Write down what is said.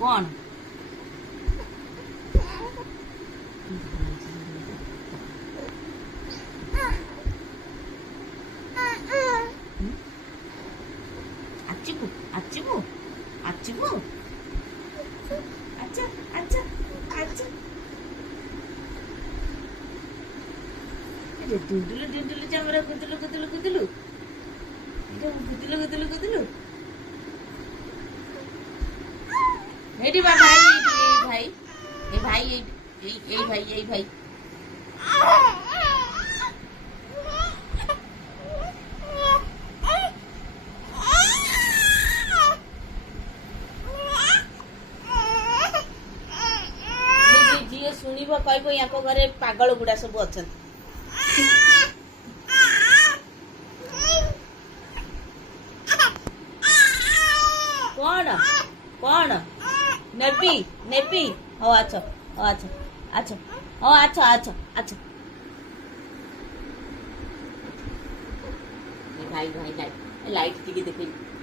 कौन আচ্চিপু আচ্চিপু আচ্চিপু আচ্ছা আচ্ছা আচ্ছা দুদুলু দুদুলু চামড়া গুদুলু গুদুলু গুদুলু গুদুলু গুদুলু গুদুলু এটি বা ভাই এই ভাই এই ভাই এই ভাই ଝିଅ ଶୁଣିବ କହିବ ୟାଙ୍କ ଘରେ ପାଗଳ ଗୁଡା ସବୁ ଅଛନ୍ତି। କଣ କଣ ନେବି ନେବି ହଉ ଆଛ ହଉ ଆଛ ଆଛ ହଉ ଆଛ ଆଛ ଆଛ ଭାଇ ଭାଇ ଲାଇଟ୍ ଲାଇଟ୍ ଟିକେ ଦେଖେଇବି।